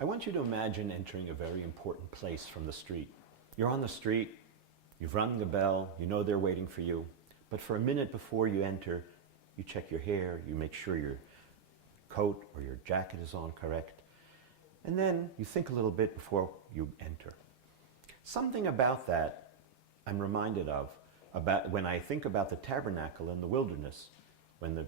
I want you to imagine entering a very important place from the street. You're on the street, you've rung the bell, you know they're waiting for you, but for a minute before you enter, you check your hair, you make sure your coat or your jacket is on correct, and then you think a little bit before you enter. Something about that I'm reminded of about when I think about the tabernacle in the wilderness. When the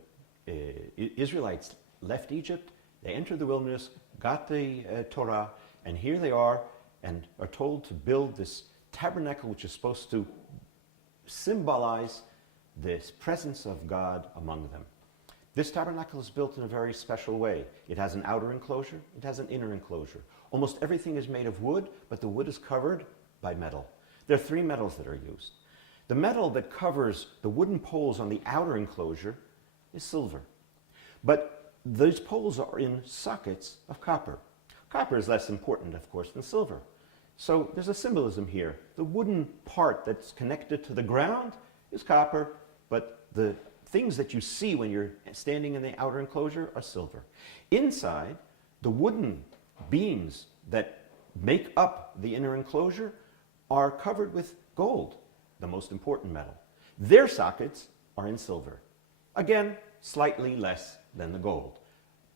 Israelites left Egypt, they entered the wilderness, got the Torah, and here they are and are told to build this tabernacle which is supposed to symbolize this presence of God among them. This tabernacle is built in a very special way. It has an outer enclosure, it has an inner enclosure. Almost everything is made of wood, but the wood is covered by metal. There are three metals that are used. The metal that covers the wooden poles on the outer enclosure is silver. But those poles are in sockets of copper. Copper is less important, of course, than silver. So there's a symbolism here. The wooden part that's connected to the ground is copper, but the things that you see when you're standing in the outer enclosure are silver. Inside, the wooden beams that make up the inner enclosure are covered with gold, the most important metal. Their sockets are in silver. Again, slightly less than the gold.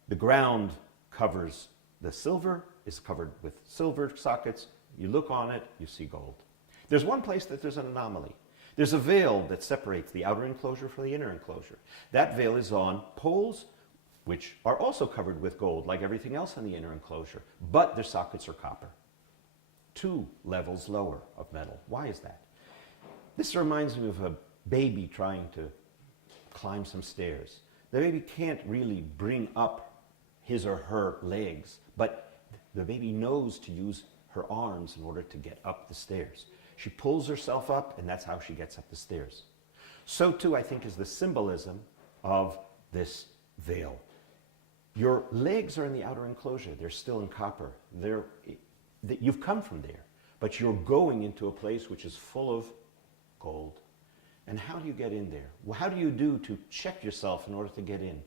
The ground covers the silver, is covered with silver sockets. You look on it, you see gold. There's one place that there's an anomaly. There's a veil that separates the outer enclosure from the inner enclosure. That veil is on poles, which are also covered with gold, like everything else in the inner enclosure, but their sockets are copper. 2 levels lower of metal. Why is that? This reminds me of a baby trying to climb some stairs. The baby can't really bring up his or her legs, but the baby knows to use her arms in order to get up the stairs. She pulls herself up, and that's how she gets up the stairs. So too, I think, is the symbolism of this veil. Your legs are in the outer enclosure. They're still in copper. You've come from there, but you're going into a place which is full of gold. And how do you get in there? Well, how do you do to check yourself in order to get in?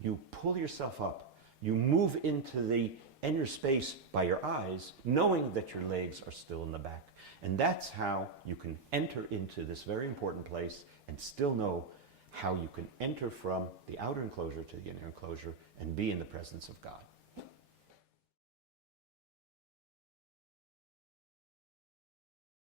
You pull yourself up. You move into the inner space by your eyes, knowing that your legs are still in the back. And that's how you can enter into this very important place and still know how you can enter from the outer enclosure to the inner enclosure and be in the presence of God.